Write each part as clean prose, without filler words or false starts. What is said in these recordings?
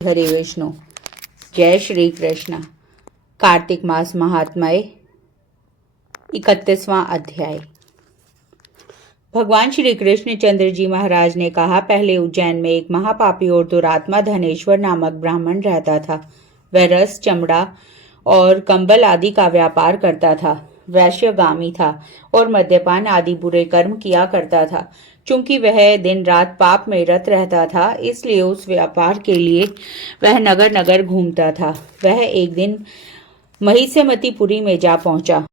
हरे विष्णु। जय श्री कृष्ण। कार्तिक मास महात्म्य 31वां अध्याय। भगवान श्री कृष्ण चंद्र जी महाराज ने कहा, पहले उज्जैन में एक महापापी और दुरात्मा धनेश्वर नामक ब्राह्मण रहता था। वह रस, चमड़ा और कंबल आदि का व्यापार करता था। वैश्यगामी था और मद्यपान आदि बुरे कर्म किया करता था। चूंकि वह दिन रात पाप में रत रहता था, इसलिए उस व्यापार के लिए वह नगर नगर घूमता था। वह एक दिन महिष्यमतीपुरी में जा पहुंचा।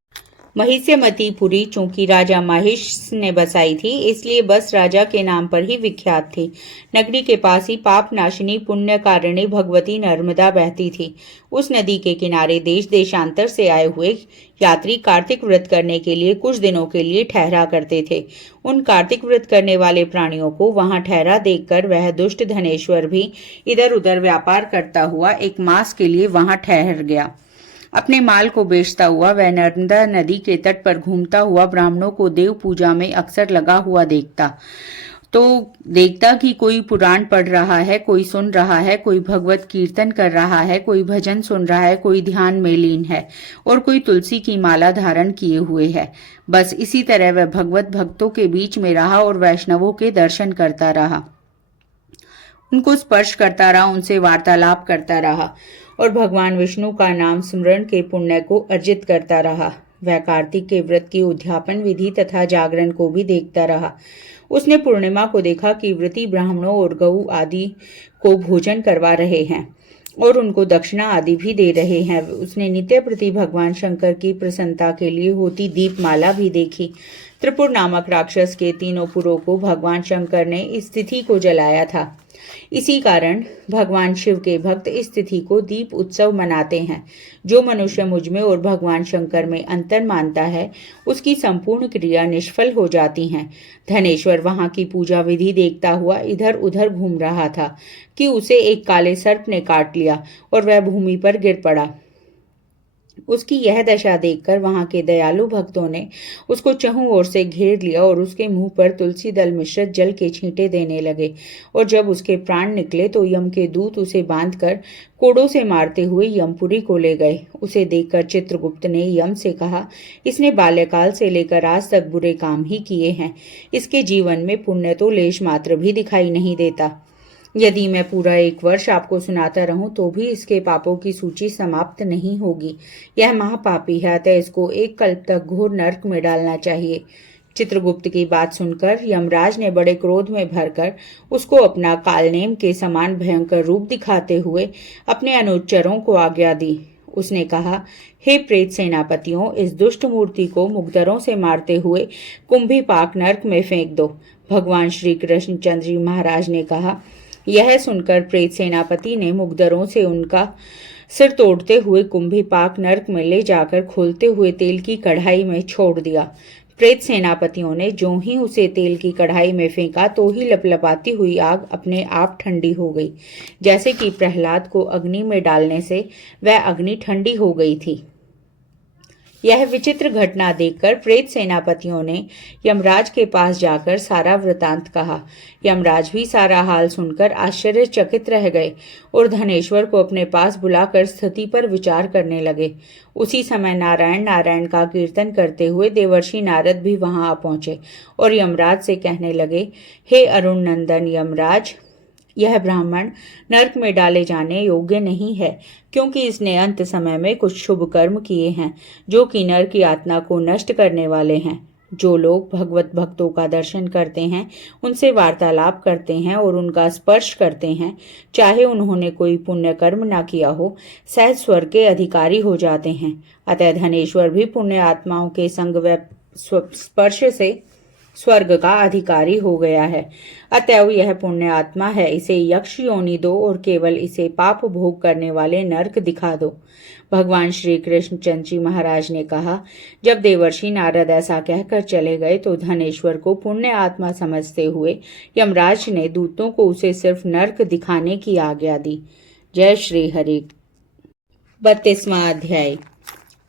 महिष्यमतीपुरी चूंकि राजा महिष ने बसाई थी, इसलिए बस राजा के नाम पर ही विख्यात थी। नगरी के पास ही पाप नाशिनी पुण्यकारिणी भगवती नर्मदा बहती थी। उस नदी के किनारे देश देशांतर से आए हुए यात्री कार्तिक व्रत करने के लिए कुछ दिनों के लिए ठहरा करते थे। उन कार्तिक व्रत करने वाले प्राणियों को वहां ठहरा देखकर वह दुष्ट धनेश्वर भी इधर उधर व्यापार करता हुआ एक मास के लिए वहां ठहर गया। अपने माल को बेचता हुआ वह नर्मदा नदी के तट पर घूमता हुआ ब्राह्मणों को देव पूजा में अक्सर लगा हुआ देखता कि कोई पुराण पढ़ रहा है, कोई सुन रहा है, कोई भगवत कीर्तन कर रहा है, कोई भजन सुन रहा है, कोई ध्यान में लीन है और कोई तुलसी की माला धारण किए हुए है। बस इसी तरह वह भगवत भक्तों के बीच में रहा और वैष्णवों के दर्शन करता रहा, उनको स्पर्श करता रहा, उनसे वार्तालाप करता रहा और भगवान विष्णु का नाम स्मरण के पुण्य को अर्जित करता रहा। वह कार्तिक के व्रत की उद्यापन विधि तथा जागरण को भी देखता रहा। उसने पूर्णिमा को देखा कि व्रती ब्राह्मणों और गऊ आदि को भोजन करवा रहे हैं और उनको दक्षिणा आदि भी दे रहे हैं। उसने नित्य प्रति भगवान शंकर की प्रसन्नता के लिए होती दीपमाला भी देखी। त्रिपुर नामक राक्षस के तीनों पुरों को भगवान शंकर ने इस तिथि को जलाया था। इसी कारण भगवान शिव के भक्त इस तिथि को दीप उत्सव मनाते हैं। जो मनुष्य मुझ में और भगवान शंकर में अंतर मानता है, उसकी संपूर्ण क्रिया निष्फल हो जाती हैं। धनेश्वर वहां की पूजा विधि देखता हुआ इधर उधर घूम रहा था कि उसे एक काले सर्प ने काट लिया और वह भूमि पर गिर पड़ा। उसकी यह दशा देखकर वहां के दयालु भक्तों ने उसको चहुं ओर से घेर लिया और उसके मुंह पर तुलसी दल मिश्रित जल के छींटे देने लगे। और जब उसके प्राण निकले तो यम के दूत उसे बांधकर कोड़ों से मारते हुए यमपुरी को ले गए। उसे देखकर चित्रगुप्त ने यम से कहा, इसने बाल्यकाल से लेकर आज तक बुरे काम ही किए हैं। इसके जीवन में पुण्य तो लेश मात्र भी दिखाई नहीं देता। यदि मैं पूरा 1 वर्ष आपको सुनाता रहूं तो भी इसके पापों की सूची समाप्त नहीं होगी। यह महापापी है, अतः इसको 1 कल्प तक घोर नरक में डालना चाहिए। चित्रगुप्त की बात सुनकर यमराज ने बड़े क्रोध में भरकर उसको अपना कालनेम के समान भयंकर रूप दिखाते हुए अपने अनुचरों को आज्ञा दी। उसने कहा, हे प्रेत सेनापतियों, इस दुष्ट मूर्ति को मुग्दरों से मारते हुए कुंभीपाक नरक में फेंक दो। भगवान श्री कृष्णचंद्र जी महाराज ने कहा। यह सुनकर प्रेत सेनापति ने मुग्दरों से उनका सिर तोड़ते हुए कुंभीपाक नरक में ले जाकर खोलते हुए तेल की कढ़ाई में छोड़ दिया। प्रेत सेनापतियों ने जो ही उसे तेल की कढ़ाई में फेंका तो ही लपलपाती हुई आग अपने आप ठंडी हो गई, जैसे कि प्रहलाद को अग्नि में डालने से वह अग्नि ठंडी हो गई थी। यह विचित्र घटना देखकर प्रेत सेनापतियों ने यमराज के पास जाकर सारा वृतांत कहा। यमराज भी सारा हाल सुनकर आश्चर्यचकित रह गए और धनेश्वर को अपने पास बुलाकर स्थिति पर विचार करने लगे। उसी समय नारायण नारायण का कीर्तन करते हुए देवर्षि नारद भी वहां आ पहुंचे और यमराज से कहने लगे, हे अरुण नंदन यमराज, यह ब्राह्मण नरक में डाले जाने योग्य नहीं है, क्योंकि इसने अंत समय में कुछ शुभ कर्म किए हैं जो कि नर की आत्मा को नष्ट करने वाले हैं। जो लोग भगवत भक्तों का दर्शन करते हैं, उनसे वार्तालाप करते हैं और उनका स्पर्श करते हैं, चाहे उन्होंने कोई पुण्य कर्म न किया हो, सहज स्वर्ग के अधिकारी हो जाते हैं। अतः धनेश्वर भी पुण्य आत्माओं के संग व स्पर्श से स्वर्ग का अधिकारी हो गया है। अतएव यह पुण्य आत्मा है, इसे यक्ष योनि दो और केवल इसे पाप भोग करने वाले नरक दिखा दो। भगवान श्री कृष्णचंद्र जी महाराज ने कहा। जब देवर्षि नारद ऐसा कहकर चले गए तो धनेश्वर को पुण्य आत्मा समझते हुए यमराज ने दूतों को उसे सिर्फ नरक दिखाने की आज्ञा दी। जय श्री हरि। 32वां अध्याय।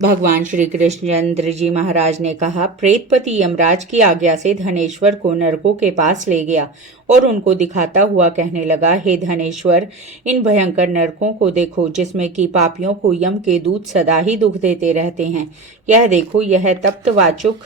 भगवान श्री कृष्णचंद्र जी महाराज ने कहा, प्रेतपति यमराज की आज्ञा से धनेश्वर को नरकों के पास ले गया और उनको दिखाता हुआ कहने लगा, हे धनेश्वर, इन भयंकर नरकों को देखो जिसमें कि पापियों को यम के दूत सदा ही दुख देते रहते हैं। यह देखो, यह तप्तवाचुक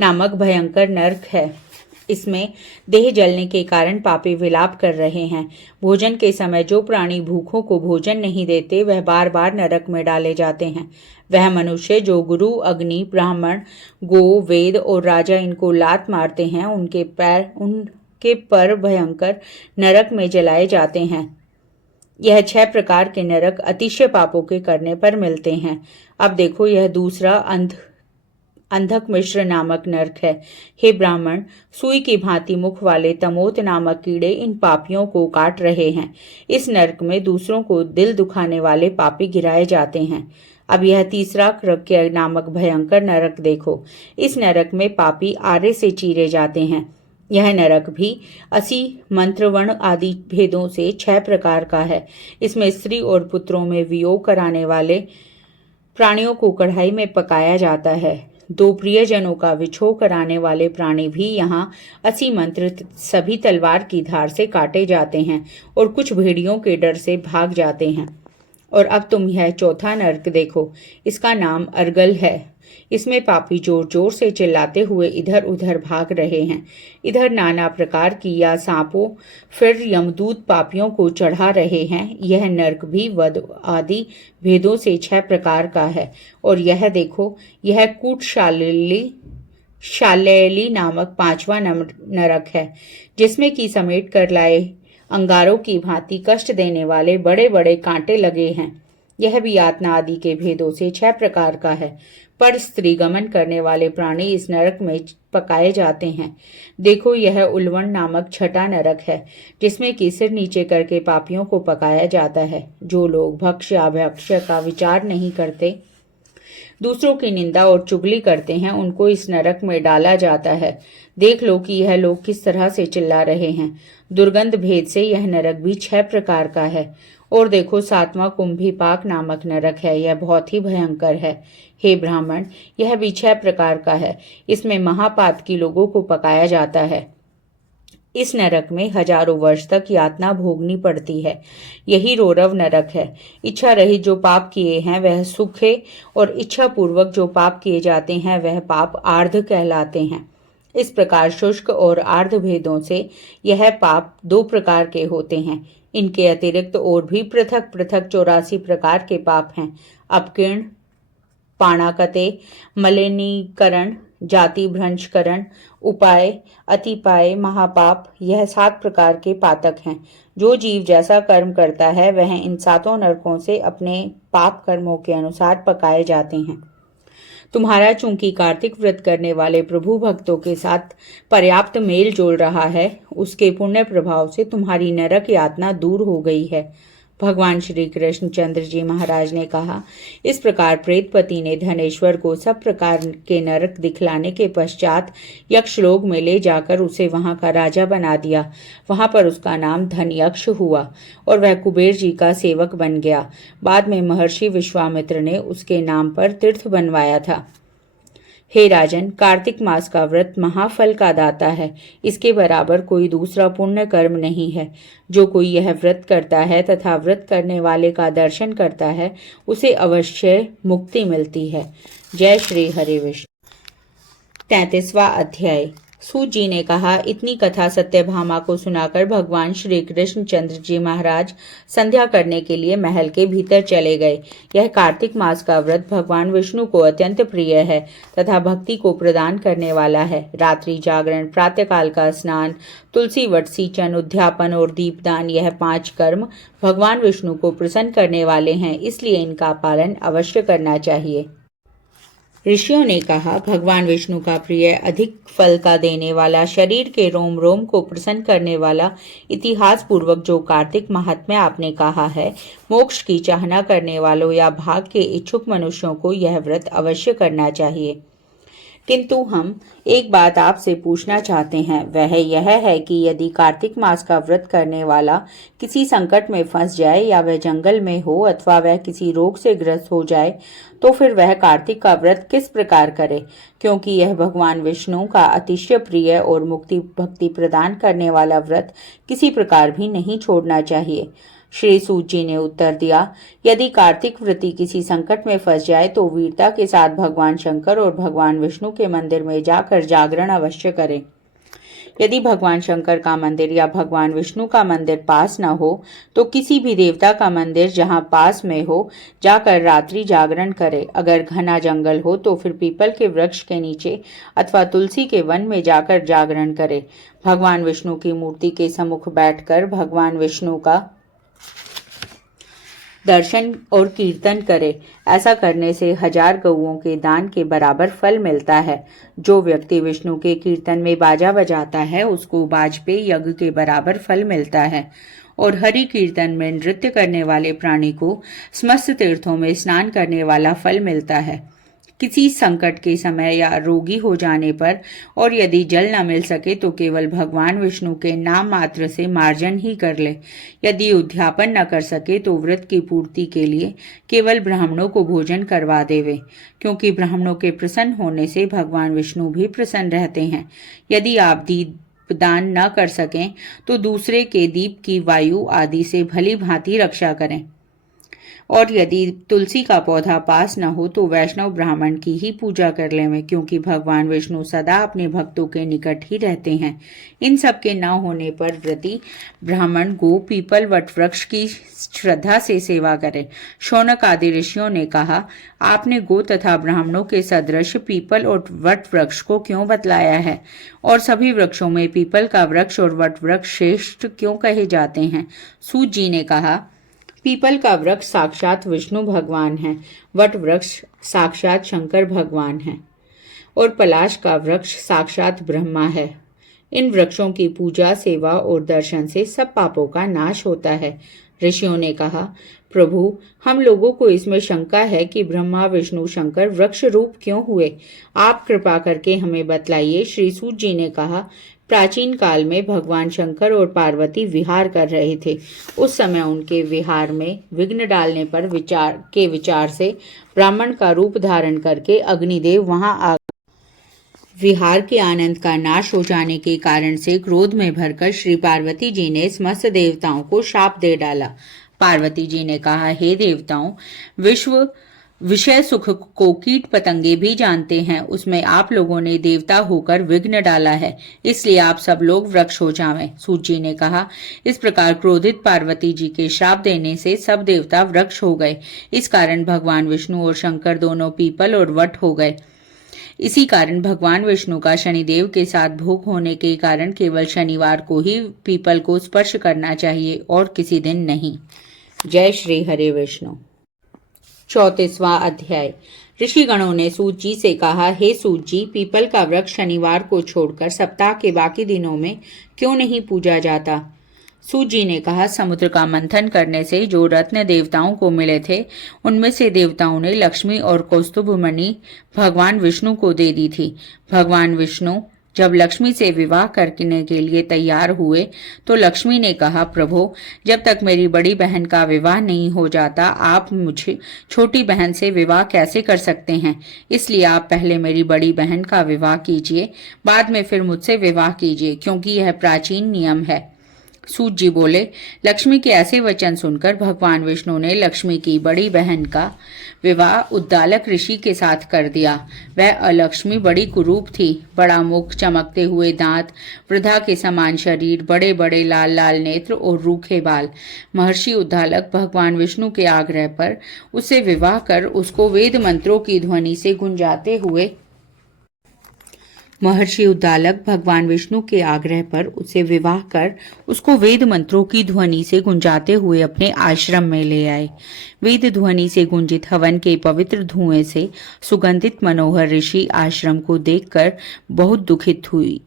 नामक भयंकर नरक है। इसमें देह जलने के कारण पापी विलाप कर रहे हैं। भोजन के समय जो प्राणी भूखों को भोजन नहीं देते वह बार बार नरक में डाले जाते हैं। वह मनुष्य जो गुरु, अग्नि, ब्राह्मण, गो, वेद और राजा इनको लात मारते हैं, उनके पर भयंकर नरक में जलाए जाते हैं। यह 6 प्रकार के नरक अतिशय पापों के करने पर मिलते हैं। अब देखो, यह दूसरा अंधक मिश्र नामक नरक है। हे ब्राह्मण, सुई की भांति मुख वाले तमोत नामक कीड़े इन पापियों को काट रहे हैं। इस नरक में दूसरों को दिल दुखाने वाले पापी गिराए जाते हैं। अब यह तीसरा कृत्य नामक भयंकर नरक देखो। इस नरक में पापी आरे से चीरे जाते हैं। यह नरक भी 80 मंत्रवर्ण आदि भेदों से 6 प्रकार का है। इसमें स्त्री और पुत्रों में वियोग कराने वाले प्राणियों को कढ़ाई में पकाया जाता है। 2 प्रियजनों का विछोह कराने वाले प्राणी भी यहाँ 80 मंत्र सभी तलवार की धार से काटे जाते हैं और कुछ भेड़ियों के डर से भाग जाते हैं। और अब तुम यह चौथा नरक देखो। इसका नाम अर्गल है। इसमें पापी जोर जोर से चिल्लाते हुए इधर उधर भाग रहे हैं। इधर नाना प्रकार की या सांपों फिर यमदूत पापियों को चढ़ा रहे हैं। यह नरक भी वध आदि भेदों से 6 प्रकार का है। और यह देखो, यह कूटशालेली नामक 5वां नरक है, जिसमें की समेट कर लाए अंगारों की भांति कष्ट देने वाले बड़े बड़े कांटे लगे हैं। यह भी यातना आदि के भेदों से 6 प्रकार का है। पर स्त्री गमन करने वाले प्राणी इस नरक में पकाए जाते हैं। देखो, यह उल्वण नामक 6वां नरक है, जिसमें कि सिर नीचे करके पापियों को पकाया जाता है। जो लोग भक्ष्य अभक्ष्य का विचार नहीं करते, दूसरों की निंदा और चुगली करते हैं, उनको इस नरक में डाला जाता है। देख लो कि यह लोग किस तरह से चिल्ला रहे हैं। दुर्गंध भेद से यह नरक भी 6 प्रकार का है। और देखो, 7वां कुंभीपाक नामक नरक है। यह बहुत ही भयंकर है। हे ब्राह्मण, यह भी 6 प्रकार का है। इसमें महापात की लोगों को पकाया जाता है। इस नरक में हजारों वर्ष तक यातना भोगनी पड़ती है। यही रौरव नरक है। इच्छा रहित जो पाप किए हैं वह सुख है, और इच्छा पूर्वक जो पाप किए जाते हैं वह पाप आर्ध कहलाते हैं। इस प्रकार शुष्क और आर्ध भेदों से यह पाप 2 प्रकार के होते हैं। इनके अतिरिक्त और भी पृथक पृथक 84 प्रकार के पाप हैं। अपकीर्ण, पाणाकते, मलिनीकरण, जाति भ्रंशकरण, उपाय, अतिपाय, महापाप, यह 7 प्रकार के पातक हैं। जो जीव जैसा कर्म करता है वह इन 7 नरकों से अपने पाप कर्मों के अनुसार पकाए जाते हैं। तुम्हारा चूंकि कार्तिक व्रत करने वाले प्रभु भक्तों के साथ पर्याप्त मेल जोल रहा है, उसके पुण्य प्रभाव से तुम्हारी नरक यातना दूर हो गई है। भगवान श्री कृष्णचंद्र जी महाराज ने कहा, इस प्रकार प्रेतपति ने धनेश्वर को सब प्रकार के नरक दिखलाने के पश्चात यक्षलोक में ले जाकर उसे वहां का राजा बना दिया। वहां पर उसका नाम धनयक्ष हुआ और वह कुबेर जी का सेवक बन गया। बाद में महर्षि विश्वामित्र ने उसके नाम पर तीर्थ बनवाया था। हे राजन, कार्तिक मास का व्रत महाफल का दाता है। इसके बराबर कोई दूसरा पुण्य कर्म नहीं है। जो कोई यह व्रत करता है तथा व्रत करने वाले का दर्शन करता है, उसे अवश्य मुक्ति मिलती है। जय श्री हरि विष्णु। 33वां अध्याय। सूत जी ने कहा, इतनी कथा सत्यभामा को सुनाकर भगवान श्री कृष्णचंद्र जी महाराज संध्या करने के लिए महल के भीतर चले गए। यह कार्तिक मास का व्रत भगवान विष्णु को अत्यंत प्रिय है तथा भक्ति को प्रदान करने वाला है। रात्रि जागरण, प्रातःकाल का स्नान, तुलसी वट सींचन, उद्यापन और दीपदान, यह 5 कर्म भगवान विष्णु को प्रसन्न करने वाले हैं, इसलिए इनका पालन अवश्य करना चाहिए। ऋषियों ने कहा, भगवान विष्णु का प्रिय, अधिक फल का देने वाला, शरीर के रोम रोम को प्रसन्न करने वाला, इतिहास पूर्वक जो कार्तिक महात्म्य आपने कहा है, मोक्ष की चाहना करने वालों या भाग के इच्छुक मनुष्यों को यह व्रत अवश्य करना चाहिए। किंतु हम एक बात आपसे पूछना चाहते हैं, वह यह है कि यदि कार्तिक मास का व्रत करने वाला किसी संकट में फंस जाए या वह जंगल में हो अथवा वह किसी रोग से ग्रस्त हो जाए तो फिर वह कार्तिक का व्रत किस प्रकार करे, क्योंकि यह भगवान विष्णु का अतिशय प्रिय और मुक्ति भक्ति प्रदान करने वाला व्रत किसी प्रकार भी नहीं छोड़ना चाहिए। श्री सूत जी ने उत्तर दिया, यदि कार्तिक व्रती किसी संकट में फंस जाए तो वीरता के साथ भगवान शंकर और भगवान विष्णु के मंदिर में जाकर जागरण अवश्य करें। यदि भगवान शंकर का मंदिर या भगवान विष्णु का मंदिर पास न हो तो किसी भी देवता का मंदिर जहां पास में हो जाकर रात्रि जागरण करे। अगर घना जंगल हो तो फिर पीपल के वृक्ष के नीचे अथवा तुलसी के वन में जाकर जागरण करे। भगवान विष्णु की मूर्ति के सम्मुख बैठकर भगवान विष्णु का दर्शन और कीर्तन करे। ऐसा करने से 1000 गौओं के दान के बराबर फल मिलता है। जो व्यक्ति विष्णु के कीर्तन में बाजा बजाता है उसको वाजपेयी यज्ञ के बराबर फल मिलता है। और हरि कीर्तन में नृत्य करने वाले प्राणी को समस्त तीर्थों में स्नान करने वाला फल मिलता है। किसी संकट के समय या रोगी हो जाने पर और यदि जल न मिल सके तो केवल भगवान विष्णु के नाम मात्र से मार्जन ही कर ले। यदि उद्यापन न कर सके तो व्रत की पूर्ति के लिए केवल ब्राह्मणों को भोजन करवा देवे, क्योंकि ब्राह्मणों के प्रसन्न होने से भगवान विष्णु भी प्रसन्न रहते हैं। यदि आप दीपदान न कर सकें तो दूसरे के दीप की वायु आदि से भली भांति रक्षा करें। और यदि तुलसी का पौधा पास न हो तो वैष्णव ब्राह्मण की ही पूजा कर लें, क्योंकि भगवान विष्णु सदा अपने भक्तों के निकट ही रहते हैं। इन सब के न होने पर व्रती ब्राह्मण गो पीपल वट वृक्ष की श्रद्धा से सेवा करे। शौनक आदि ऋषियों ने कहा, आपने गो तथा ब्राह्मणों के सदृश पीपल और वट वृक्ष को क्यों बतलाया है, और सभी वृक्षों में पीपल का वृक्ष और वट वृक्ष श्रेष्ठ क्यों कहे जाते हैं। सूत जी ने कहा, पीपल का वृक्ष साक्षात विष्णु भगवान है, वट वृक्ष साक्षात शंकर भगवान है और पलाश का वृक्ष साक्षात ब्रह्मा है। इन वृक्षों की पूजा सेवा और दर्शन से सब पापों का नाश होता है। ऋषियों ने कहा, प्रभु, हम लोगों को इसमें शंका है कि ब्रह्मा विष्णु शंकर वृक्ष रूप क्यों हुए, आप कृपा करके हमें बतलाइए। श्री सूत जी ने कहा, प्राचीन काल में भगवान शंकर और पार्वती विहार कर रहे थे। उस समय उनके विहार में विघ्न डालने पर विचार से ब्राह्मण का रूप धारण करके अग्निदेव वहां आ विहार के आनंद का नाश हो जाने के कारण से क्रोध में भरकर श्री पार्वती जी ने समस्त देवताओं को शाप दे डाला। पार्वती जी ने कहा, हे देवताओं, विषय सुख को कीट पतंगे भी जानते हैं, उसमें आप लोगों ने देवता होकर विघ्न डाला है, इसलिए आप सब लोग वृक्ष हो जावें। सूत जी ने कहा, इस प्रकार क्रोधित पार्वती जी के श्राप देने से सब देवता वृक्ष हो गए। इस कारण भगवान विष्णु और शंकर दोनों पीपल और वट हो गए। इसी कारण भगवान विष्णु का शनिदेव के साथ भोग होने के कारण केवल शनिवार को ही पीपल को स्पर्श करना चाहिए और किसी दिन नहीं। जय श्री हरे विष्णु। 34वां अध्याय। ऋषिगणों ने सूत जी से कहा, हे सूत जी, पीपल का वृक्ष शनिवार को छोड़कर सप्ताह के बाकी दिनों में क्यों नहीं पूजा जाता। सूत जी ने कहा, समुद्र का मंथन करने से जो रत्न देवताओं को मिले थे उनमें से देवताओं ने लक्ष्मी और कौस्तुभ मणि भगवान विष्णु को दे दी थी। भगवान विष्णु जब लक्ष्मी से विवाह करने के लिए तैयार हुए तो लक्ष्मी ने कहा, प्रभु, जब तक मेरी बड़ी बहन का विवाह नहीं हो जाता आप मुझे छोटी बहन से विवाह कैसे कर सकते हैं, इसलिए आप पहले मेरी बड़ी बहन का विवाह कीजिए, बाद में फिर मुझसे विवाह कीजिए, क्योंकि यह प्राचीन नियम है। सूत जी बोले, लक्ष्मी के ऐसे वचन सुनकर भगवान विष्णु ने लक्ष्मी की बड़ी बहन का विवाह उद्दालक ऋषि के साथ कर दिया। वह अलक्ष्मी बड़ी कुरूप थी, बड़ा मुख, चमकते हुए दांत, वृद्धा के समान शरीर, बड़े बड़े लाल लाल नेत्र और रूखे बाल। महर्षि उद्दालक भगवान विष्णु के आग्रह पर उससे विवाह कर उसको वेद मंत्रों की ध्वनि से गुंजाते हुए महर्षि उद्दालक भगवान विष्णु के आग्रह पर उससे विवाह कर उसको वेद मंत्रों की ध्वनि से गुंजाते हुए अपने आश्रम में ले आए। वेद ध्वनि से गुंजित हवन के पवित्र धुएं से सुगंधित मनोहर ऋषि आश्रम को देखकर बहुत दुखित हुई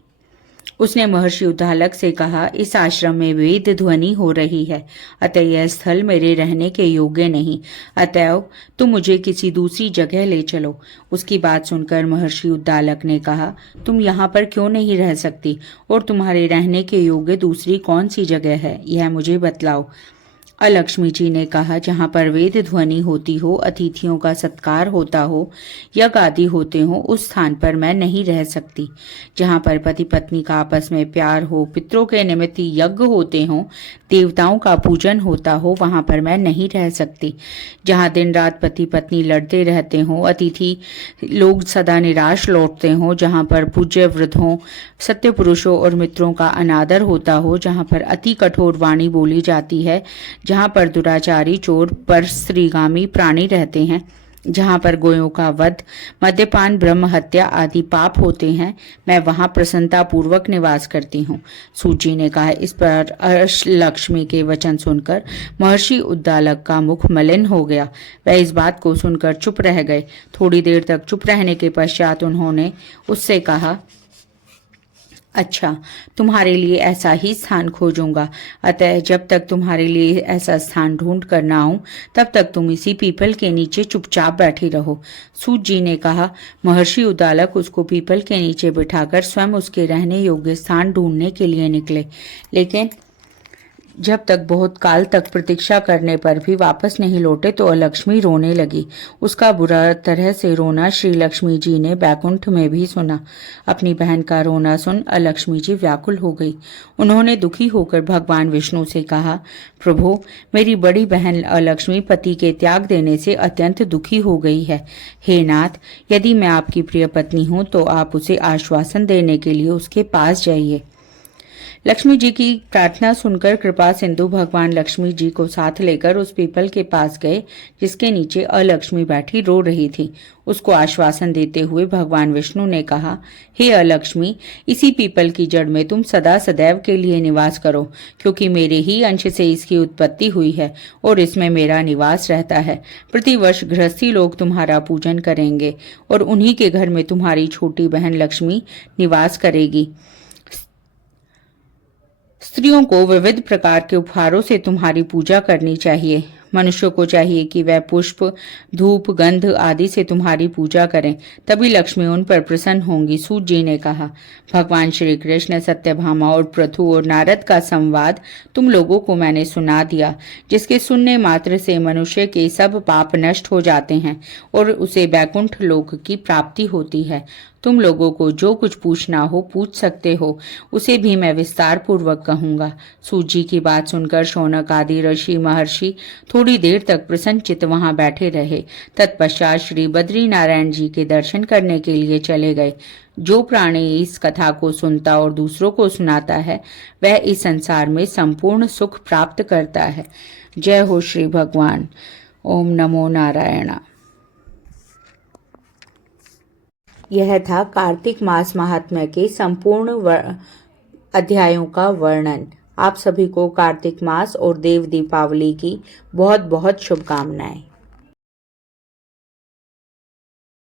उसने महर्षि उद्दालक से कहा, इस आश्रम में वेद ध्वनि हो रही है, अतः यह स्थल मेरे रहने के योग्य नहीं, अतएव तुम मुझे किसी दूसरी जगह ले चलो। उसकी बात सुनकर महर्षि उद्दालक ने कहा, तुम यहाँ पर क्यों नहीं रह सकती, और तुम्हारे रहने के योग्य दूसरी कौन सी जगह है, यह मुझे बतलाओ। अलक्ष्मी जी ने कहा, जहाँ पर वेद ध्वनि होती हो, अतिथियों का सत्कार होता हो, यज्ञ आदि होते हो, उस स्थान पर मैं नहीं रह सकती। जहाँ पर पति पत्नी का आपस में प्यार हो, पितरों के निमित्त यज्ञ होते हो, देवताओं का पूजन होता हो, वहाँ पर मैं नहीं रह सकती। जहाँ दिन रात पति पत्नी लड़ते रहते हो, अतिथि लोग सदा निराश लौटते हो, जहाँ पर पूज्य वृद्धों, सत्य पुरुषों और मित्रों का अनादर होता हो, जहाँ पर अति कठोर वाणी बोली जाती है, जहाँ पर दुराचारी, चोर, परस्त्रीगामी प्राणी रहते हैं, जहाँ पर गोयों का वध, मद्यपान, ब्रह्म हत्या आदि पाप होते हैं, मैं वहाँ प्रसन्नता पूर्वक निवास करती हूँ। सूत जी ने कहा। इस पर लक्ष्मी के वचन सुनकर महर्षि उद्दालक का मुख मलिन हो गया। वह इस बात को सुनकर चुप रह गए। थोड़ी देर तक चुप रहने के पश्चात उन्होंने उससे कहा, अच्छा, तुम्हारे लिए ऐसा ही स्थान खोजूंगा, अतः जब तक तुम्हारे लिए ऐसा स्थान ढूंढ कर ना आऊं, तब तक तुम इसी पीपल के नीचे चुपचाप बैठी रहो। सूत जी ने कहा। महर्षि उद्दालक उसको पीपल के नीचे बिठाकर स्वयं उसके रहने योग्य स्थान ढूंढने के लिए निकले, लेकिन जब तक बहुत काल तक प्रतीक्षा करने पर भी वापस नहीं लौटे तो अलक्ष्मी रोने लगी। उसका बुरा तरह से रोना श्री लक्ष्मी जी ने बैकुंठ में भी सुना। अपनी बहन का रोना सुन अलक्ष्मी जी व्याकुल हो गई। उन्होंने दुखी होकर भगवान विष्णु से कहा, प्रभु, मेरी बड़ी बहन अलक्ष्मी पति के त्याग देने से अत्यंत दुखी हो गई है। हे नाथ, यदि मैं आपकी प्रिय पत्नी हूँ तो आप उसे आश्वासन देने के लिए उसके पास जाइए। लक्ष्मी जी की प्रार्थना सुनकर कृपा सिंधु भगवान लक्ष्मी जी को साथ लेकर उस पीपल के पास गए जिसके नीचे अलक्ष्मी बैठी रो रही थी। उसको आश्वासन देते हुए भगवान विष्णु ने कहा, हे अलक्ष्मी, इसी पीपल की जड़ में तुम सदा सदैव के लिए निवास करो, क्योंकि मेरे ही अंश से इसकी उत्पत्ति हुई है और इसमें मेरा निवास रहता है। प्रतिवर्ष गृहस्थी लोग तुम्हारा पूजन करेंगे और उन्हीं के घर में तुम्हारी छोटी बहन लक्ष्मी निवास करेगी। स्त्रियों को विविध प्रकार के उपहारों से तुम्हारी पूजा करनी चाहिए। मनुष्यों को चाहिए कि वह पुष्प, धूप, गंध आदि से तुम्हारी पूजा करें, तभी लक्ष्मी उन पर प्रसन्न होंगी। सूत जी ने कहा, भगवान श्री कृष्ण, सत्यभामा और पृथु और नारद का संवाद तुम लोगों को मैंने सुना दिया, जिसके सुनने मात्र से मनुष्य के सब पाप नष्ट हो जाते हैं और उसे बैकुंठ लोक की प्राप्ति होती है। तुम लोगों को जो कुछ पूछना हो पूछ सकते हो, उसे भी मैं विस्तार पूर्वक कहूंगा। सूत जी की बात सुनकर शौनक आदि ऋषि महर्षि थोड़ी देर तक प्रसन्नचित्त वहां बैठे रहे। तत्पश्चात श्री बद्री नारायण जी के दर्शन करने के लिए चले गए। जो प्राणी इस कथा को सुनता और दूसरों को सुनाता है, वह इस संसार में संपूर्ण सुख प्राप्त करता है। जय हो श्री भगवान। ओम नमो नारायण। यह था कार्तिक मास महात्म्य के संपूर्ण अध्यायों का वर्णन। आप सभी को कार्तिक मास और देव दीपावली की बहुत बहुत शुभकामनाएं।